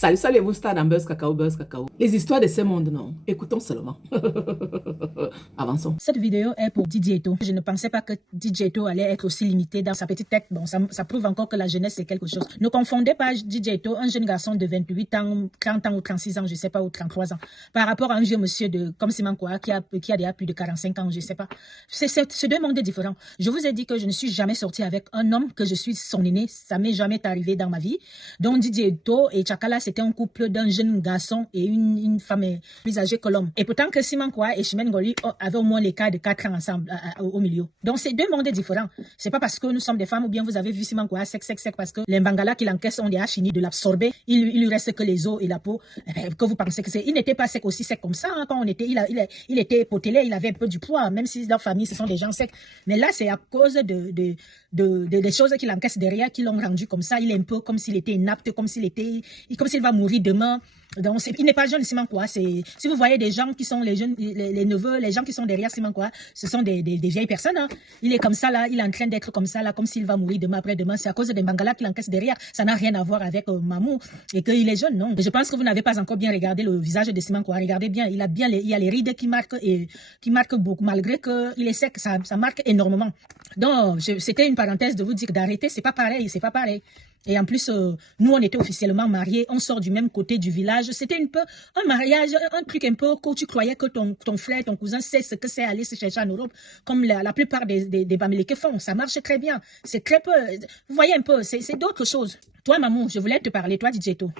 Salut, salut les stars dans Buzz Cacao, Buzz Cacao. Les histoires de ce monde, non. Écoutons seulement. Avançons. Cette vidéo est pour Didier Eto. Je ne pensais pas que Didier Eto allait être aussi limité dans sa petite tête. Bon, ça prouve encore que la jeunesse c'est quelque chose. Ne confondez pas Didier Eto, un jeune garçon de 28 ans, 30 ans ou 36 ans, je sais pas, ou 33 ans, par rapport à un vieux monsieur de, comme Simon Koa, qui a déjà plus de 45 ans, je sais pas. C'est deux mondes différents. Je vous ai dit que je ne suis jamais sortie avec un homme, que je suis son aîné. Ça m'est jamais arrivé dans ma vie. Donc Didier Eto et Tchakala, c'était un couple d'un jeune garçon et une femme plus âgée que l'homme. Et pourtant que Simon Koa et Chimène Ngoli avaient au moins l'écart de 4 ans ensemble au milieu. Donc c'est deux mondes différents. C'est pas parce que nous sommes des femmes ou bien vous avez vu Simon Koa sec parce que les Bangala qu'il encaisse ont déjà fini de l'absorber. Il lui reste que les os et la peau. Que vous pensez que c'est. Il n'était pas sec aussi sec comme ça hein, quand on était. Il était potelé, il avait un peu du poids, même si leur famille ce sont des gens secs. Mais là c'est à cause des choses qu'il encaisse derrière qui l'ont rendu comme ça. Il est un peu comme s'il était inapte, comme s'il va mourir demain. Donc il n'est pas jeune Simon Koa. Si vous voyez des gens qui sont les jeunes, les neveux, les gens qui sont derrière Simon Koa, ce sont des vieilles personnes. Hein. Il est comme ça là, il est en train d'être comme ça là, comme s'il va mourir demain après-demain. C'est à cause des Bangala qu'il encaisse derrière. Ça n'a rien à voir avec Mamou et qu'il est jeune, non. Je pense que vous n'avez pas encore bien regardé le visage de Simon Koa. Regardez bien, il y a les rides qui marquent beaucoup, malgré qu'il est sec, ça marque énormément. Donc c'était une parenthèse de vous dire d'arrêter, c'est pas pareil. Et en plus, nous, on était officiellement mariés, on sort du même côté du village. C'était un peu un mariage, un truc un peu où tu croyais que ton frère, ton cousin sait ce que c'est aller se chercher en Europe, comme la plupart des Bamileke font. Ça marche très bien. C'est très peu. Vous voyez un peu, c'est d'autres choses. Toi, maman, je voulais te parler, toi, Didier Eto.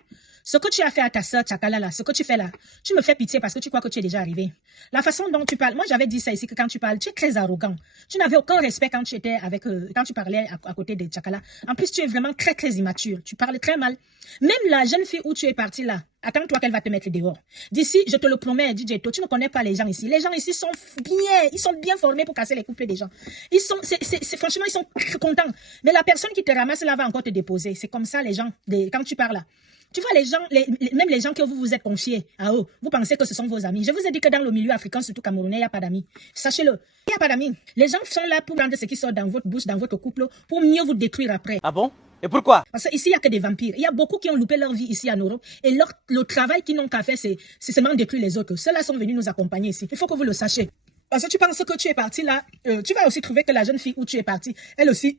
Ce que tu as fait à ta sœur Tchakala là, ce que tu fais là, tu me fais pitié parce que tu crois que tu es déjà arrivé. La façon dont tu parles, moi j'avais dit ça ici que quand tu parles, tu es très arrogant. Tu n'avais aucun respect quand tu étais quand tu parlais à côté de Tchakala. En plus, tu es vraiment très très immature. Tu parles très mal. Même la jeune fille où tu es partie là, attends-toi qu'elle va te mettre dehors. D'ici, je te le promets, Didier Eto, tu ne connais pas les gens ici. Les gens ici sont bien formés pour casser les couples des gens. Franchement, ils sont contents. Mais la personne qui te ramasse là va encore te déposer. C'est comme ça les gens, quand tu parles là. Tu vois, les gens, même les gens que vous vous êtes confiés à eux, vous pensez que ce sont vos amis. Je vous ai dit que dans le milieu africain, surtout camerounais, il n'y a pas d'amis. Sachez-le, il n'y a pas d'amis. Les gens sont là pour prendre ce qui sort dans votre bouche, dans votre couple, pour mieux vous détruire après. Ah bon? Et pourquoi? Parce qu'ici, il n'y a que des vampires. Il y a beaucoup qui ont loupé leur vie ici en Europe. Et le travail qu'ils n'ont qu'à faire, c'est seulement détruire les autres. Ceux-là sont venus nous accompagner ici. Il faut que vous le sachiez. Parce que tu penses que tu es parti là, tu vas aussi trouver que la jeune fille où tu es parti, elle aussi,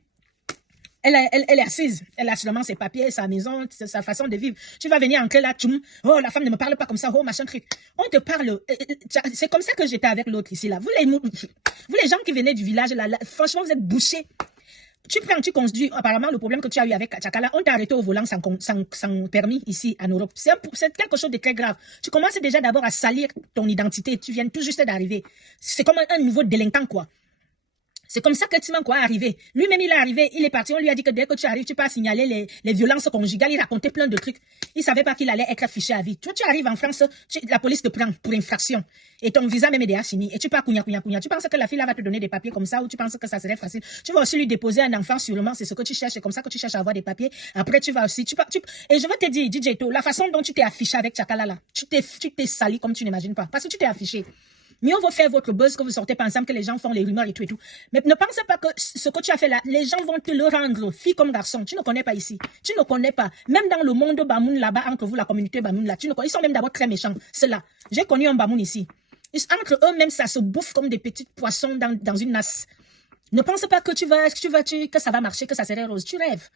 elle est assise. Elle a seulement ses papiers, sa maison, sa façon de vivre. Tu vas venir entrer là, tchoum. Oh, la femme ne me parle pas comme ça. Oh, machin truc. On te parle. C'est comme ça que j'étais avec l'autre ici là. Vous les gens qui venaient du village là, franchement, vous êtes bouchés. Tu conduis. Apparemment, le problème que tu as eu avec Tchakala, on t'a arrêté au volant sans permis ici en Europe. C'est quelque chose de très grave. Tu commences déjà d'abord à salir ton identité. Tu viens tout juste d'arriver. C'est comme un nouveau délinquant, quoi. C'est comme ça que Simon Koa est arrivé. Lui-même, il est arrivé, il est parti. On lui a dit que dès que tu arrives, tu peux signaler les violences conjugales. Il racontait plein de trucs. Il savait pas qu'il allait être affiché à vie. Toi, tu arrives en France, la police te prend pour infraction. Et ton visa même est déjà fini. Et tu pars cognac. Tu penses que la fille là va te donner des papiers comme ça ou tu penses que ça serait facile. Tu vas aussi lui déposer un enfant sûrement. C'est ce que tu cherches. C'est comme ça que tu cherches à avoir des papiers. Après, tu vas aussi. Et je veux te dire, Didier Eto, la façon dont tu t'es affiché avec Tchakala là, tu t'es sali comme tu n'imagines pas. Parce que tu t'es affiché. Mieux vaut faire votre buzz que vous sortez pas ensemble, que les gens font les rumeurs et tout. Mais ne pensez pas que ce que tu as fait là, les gens vont te le rendre, fille comme garçon. Tu ne connais pas ici. Tu ne connais pas. Même dans le monde Bamoun là-bas, entre vous, la communauté Bamoun là, ils sont même d'abord très méchants. Ceux-là. J'ai connu un Bamoun ici. Entre eux-mêmes, ça se bouffe comme des petits poissons dans une nasse. Ne pense pas que que ça va marcher, que ça serait rose. Tu rêves.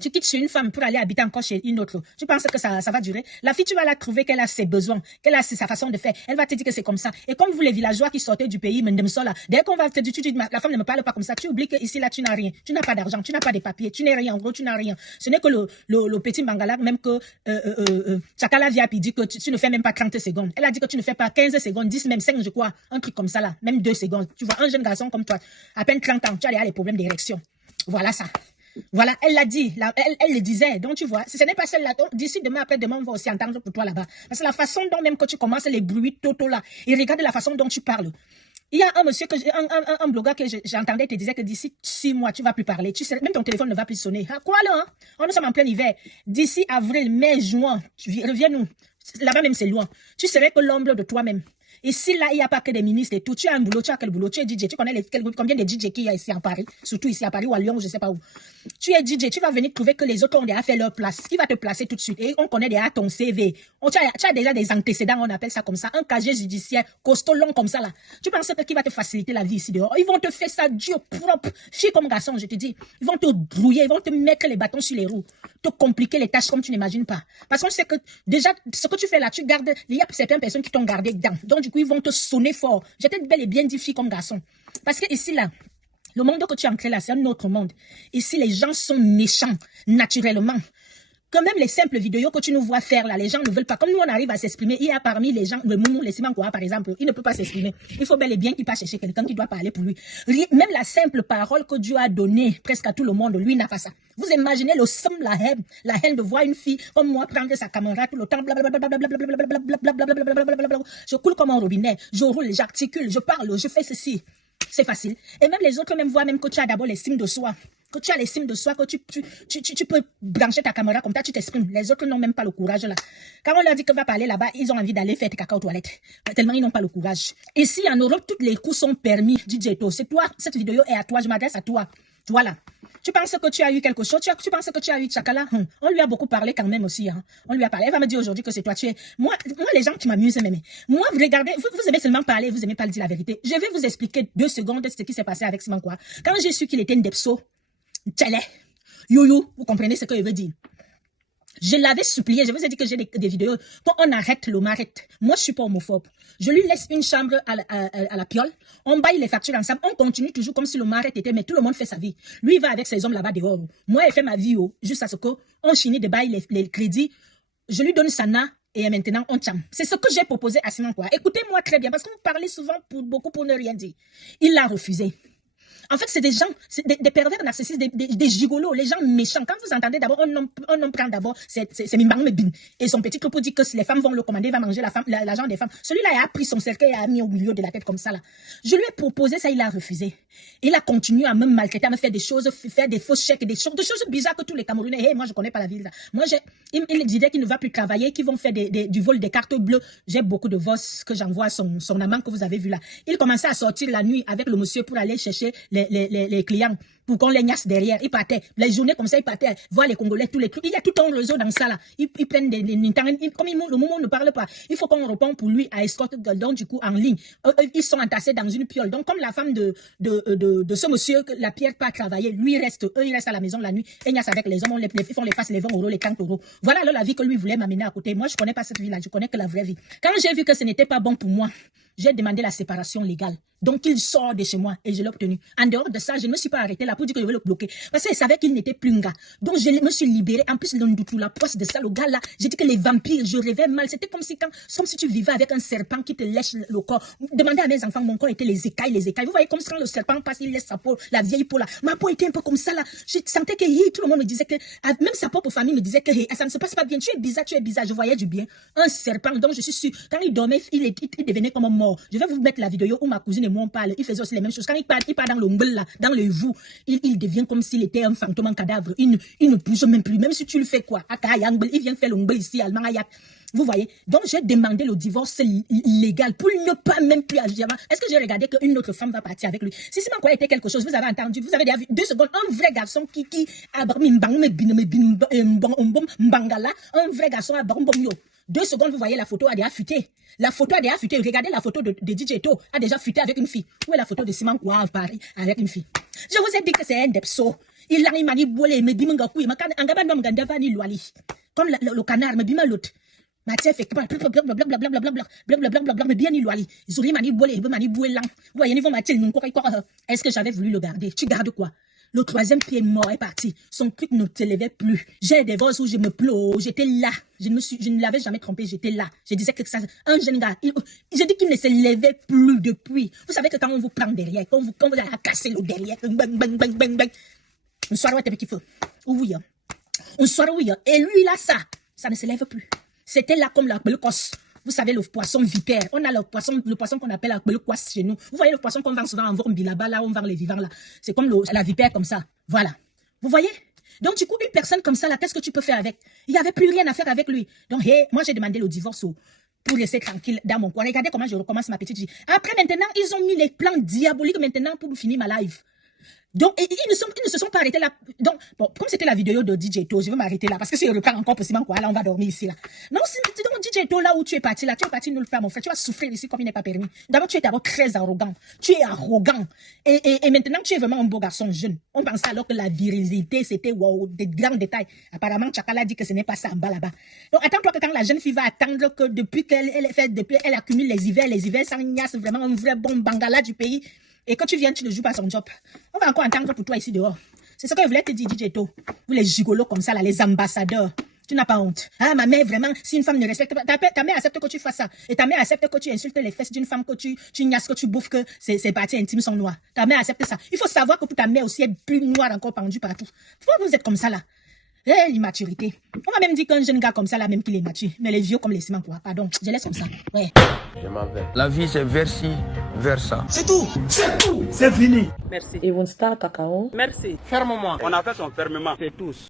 Tu quittes chez une femme pour aller habiter encore chez une autre. Tu penses que ça va durer? La fille, tu vas la trouver qu'elle a ses besoins, qu'elle a sa façon de faire. Elle va te dire que c'est comme ça. Et comme vous, les villageois qui sortaient du pays, là, dès qu'on va te dire, tu dis, la femme ne me parle pas comme ça, tu oublies qu'ici, là, tu n'as rien. Tu n'as pas d'argent, tu n'as pas de papiers, tu n'es rien. En gros, tu n'as rien. Ce n'est que le petit Mangala, même que Tchakala vient et dit que tu ne fais même pas 30 secondes. Elle a dit que tu ne fais pas 15 secondes, 10, même 5, je crois. Un truc comme ça, là. Même 2 secondes. Tu vois, un jeune garçon comme toi, à peine 30 ans, tu as déjà les problèmes d'érection. Voilà ça. Voilà, elle l'a dit, elle le disait. Donc tu vois, si ce n'est pas celle-là, d'ici demain, après-demain, on va aussi entendre pour toi là-bas. Parce que la façon dont même que tu commences les bruits totaux là, et regarde la façon dont tu parles. Il y a un monsieur, un blogueur que j'entendais te disait que d'ici 6 mois, tu ne vas plus parler. Même ton téléphone ne va plus sonner. Ah, quoi là, hein? On nous sommes en plein hiver. D'ici avril, mai, juin, reviens-nous. Là-bas même, c'est loin. Tu serais que l'ombre de toi-même. Ici, là, il n'y a pas que des ministres et tout. Tu as un boulot, tu as quel boulot? Tu es DJ. Tu connais combien de DJ qu'il y a ici en Paris? Surtout ici à Paris ou à Lyon, je ne sais pas où. Tu es DJ, tu vas venir trouver que les autres ont déjà fait leur place. Qui va te placer tout de suite? Et on connaît déjà ton CV. Tu as déjà des antécédents, on appelle ça comme ça. Un casier judiciaire costaud long comme ça, là. Tu penses que qui va te faciliter la vie ici dehors? Ils vont te faire ça dur, propre. Fille comme garçon, je te dis. Ils vont te brouiller, ils vont te mettre les bâtons sur les roues. Te compliquer les tâches comme tu n'imagines pas. Parce qu'on sait que déjà, ce que tu fais là, tu gardes, il y a certaines personnes qui t'ont gardé dedans. Donc, du coup, ils vont te sonner fort. J'étais bel et bien dit fille comme garçon. Parce que ici, là, le monde que tu as ancré là, c'est un autre monde. Ici, les gens sont méchants, naturellement. Quand même les simples vidéos que tu nous vois faire là, les gens ne veulent pas. Comme nous, on arrive à s'exprimer, il y a parmi les gens, le Moumou, les Simankoa par exemple, il ne peut pas s'exprimer. Il faut bel et bien qu'il passe chercher quelqu'un qui doit parler pour lui. Même la simple parole que Dieu a donnée presque à tout le monde, lui n'a pas ça. Vous imaginez le somme, la haine de voir une fille comme moi prendre sa caméra tout le temps, je coule comme un robinet, je roule, j'articule, je parle, je fais ceci. C'est facile. Et même les autres même voient même que tu as d'abord l'estime de soi. Que tu as l'estime de soi, que tu peux brancher ta caméra comme ça, tu t'exprimes. Les autres n'ont même pas le courage là. Quand on leur dit que va parler là-bas, ils ont envie d'aller faire tes caca aux toilettes. Tellement ils n'ont pas le courage. Ici, en Europe, tous les coups sont permis. DJ To, c'est toi, cette vidéo est à toi, je m'adresse à toi. Voilà. Tu penses que tu as eu quelque chose? Tu penses que tu as eu Tchakala? On lui a beaucoup parlé quand même aussi. Hein. On lui a parlé. Elle va me dire aujourd'hui que c'est toi. Moi, les gens qui m'amusent, même. Moi, regardez, vous aimez seulement parler, vous aimez pas dire la vérité. Je vais vous expliquer 2 secondes ce qui s'est passé avec Simankoa. Quand j'ai su qu'il était Ndepso, Tchele, Youyou, vous comprenez ce que je veux dire? Je l'avais supplié, je vous ai dit que j'ai des vidéos. Quand on arrête le marrette, moi je suis pas homophobe. Je lui laisse une chambre à la piole, on baille les factures ensemble, on continue toujours comme si le marrette était, mais tout le monde fait sa vie. Lui il va avec ses hommes là-bas dehors. Moi il fait ma vie, juste à ce qu'on finit de bailler les crédits. Je lui donne Sana et maintenant on tient. C'est ce que j'ai proposé à Simankoa. Écoutez-moi très bien, parce que vous parlez souvent beaucoup pour ne rien dire. Il l'a refusé. En fait, c'est des gens, des pervers narcissiques, des gigolos, les gens méchants. Quand vous entendez d'abord, un homme prend d'abord, c'est Mimbang Mebin. Et son petit troupeau dit que si les femmes vont le commander, il va manger l'argent des femmes. Celui-là, il a pris son cercueil et a mis au milieu de la tête comme ça, là. Je lui ai proposé ça, il a refusé. Il a continué à me maltraiter, à me faire des choses, faire des faux chèques, des choses bizarres que tous les Camerounais, hey, moi, je connais pas la ville, là. Moi, il disait qu'il ne va plus travailler, qu'ils vont faire du vol des cartes bleues. J'ai beaucoup de voix que j'envoie à son amant que vous avez vu là. Il commençait à sortir la nuit avec le monsieur pour aller chercher les clients pour qu'on les gnasse derrière. Ils partaient. Les journées comme ça, ils partaient voir les Congolais, tous les trucs. Il y a tout un réseau dans ça là. Ils prennent comme le moment ne parle pas. Il faut qu'on réponde pour lui à escorte donc du coup en ligne. Ils sont entassés dans une piole. Donc comme la femme de ce monsieur, la Pierre pas travailler, lui eux ils restent à la maison la nuit. Et gnasse avec les hommes, ils font les passes, les 20 €, les 30 €. Voilà alors, la vie que lui voulait m'amener à côté. Moi je connais pas cette vie là, je connais que la vraie vie. Quand j'ai vu que ce n'était pas bon pour moi, j'ai demandé la séparation légale. Donc, il sort de chez moi et je l'ai obtenu. En dehors de ça, je ne me suis pas arrêtée là pour dire que je vais le bloquer. Parce qu'il savait qu'il n'était plus un gars. Donc, je me suis libérée. En plus, la poisse de ça, le gars là, j'ai dit que les vampires, je rêvais mal. C'était comme si tu vivais avec un serpent qui te lèche le corps. Demandez à mes enfants, mon corps était les écailles. Vous voyez comme quand le serpent passe, il laisse sa peau, la vieille peau là. Ma peau était un peu comme ça là. Je sentais que tout le monde me disait que, même sa propre famille me disait que ça ne se passe pas bien. Tu es bizarre. Je voyais du bien. Un serpent. Donc, je suis sûre, quand il dormait, il devenait comme un mort. Je vais vous mettre la vidéo où ma cousine et moi on parle. Il faisait aussi les mêmes choses. Quand il part dans l'ombre là, dans le vous, il devient comme s'il était un fantôme, un cadavre. Il ne bouge même plus. Même si tu lui fais quoi, il vient faire l'ombre ici, allemand. Vous voyez? Donc, j'ai demandé le divorce légal pour ne pas même plus agir. Est-ce que j'ai regardé qu'une autre femme va partir avec lui? Si Simankoa était quelque chose, vous avez entendu, vous avez vu 2 secondes, un vrai garçon qui un vrai garçon à 2 secondes, vous voyez la photo a déjà fuité. La photo a déjà fuité. Regardez la photo de DJ To a déjà fuité avec une fille. Où est la photo de Simankoa à Paris avec une fille? Je vous ai dit que c'est un Ndepso. Il a manipulé, me dit comme le canard, me dit l'autre. Mathieu fait bien il lui Zouri manipulé, manipulé. Vous voyez, niveau Mathieu, est-ce que j'avais voulu le garder? Tu gardes quoi? Le 3e pied mort est parti. Son truc ne te levait plus. J'ai des voix où je me pleure. J'étais là. Je ne l'avais jamais trompé. J'étais là. Je disais que ça, un jeune gars, j'ai dit qu'il ne se levait plus depuis. Vous savez que quand on vous prend derrière, quand vous avez cassé le derrière, bang, bang, bang, bang, bang. Un soir, ouais, qu'il faut. Oui, un soir, oui. Et lui, là, ça ne se lève plus. C'était là comme la belcosse. Vous savez, le poisson vipère. On a le poisson qu'on appelle la belcoisse chez nous. Vous voyez le poisson qu'on vend souvent en Vormbi là-bas, là, on vend les vivants là. C'est comme la vipère comme ça. Voilà. Vous voyez? Donc, du coup, une personne comme ça, là, qu'est-ce que tu peux faire avec? Il n'y avait plus rien à faire avec lui. Donc, moi, j'ai demandé le divorce pour rester tranquille dans mon coin. Regardez comment je recommence ma petite vie. Après, maintenant, ils ont mis les plans diaboliques maintenant pour finir ma live. Donc, ils ne se sont pas arrêtés là. Donc, bon, comme c'était la vidéo de DJ To, je vais m'arrêter là. Parce que si je reprends encore possiblement quoi, là, on va dormir ici, là. Non, donc, DJ To, là où tu es parti nulle part, mon frère. Tu vas souffrir ici comme il n'est pas permis. D'abord, tu es d'abord très arrogant. Tu es arrogant. Et maintenant, tu es vraiment un beau garçon jeune. On pensait alors que la virilité, c'était, wow, des grands détails. Apparemment, Tchakala dit que ce n'est pas ça en bas là-bas. Donc, attends-toi que quand la jeune fille va attendre que depuis elle accumule les hivers sans niasse, vraiment un vrai bon bangala du pays. Et quand tu viens, tu ne joues pas son job. On va encore entendre pour toi ici dehors. C'est ce que je voulais te dire, DJ To. Vous les gigolos comme ça, là, les ambassadeurs. Tu n'as pas honte. Ah, ma mère, vraiment, si une femme ne respecte pas, ta mère accepte que tu fasses ça. Et ta mère accepte que tu insultes les fesses d'une femme, que tu niasses, que tu bouffes, que ses parties intimes sont noires. Ta mère accepte ça. Il faut savoir que pour ta mère aussi, elle est plus noire encore pendue partout. Pourquoi vous êtes comme ça, là? Eh, l'immaturité. On va même dire qu'un jeune gars comme ça, là, même qu'il est mature. Mais les vieux comme les ciments, quoi. Pardon, je laisse comme ça. Ouais. Je m'en vais. La vie, c'est vers-ci, vers ça. C'est tout. C'est tout. C'est fini. Merci. Et vous start à Cacao. Merci. Ferme-moi. On a fait son fermement. C'est tous.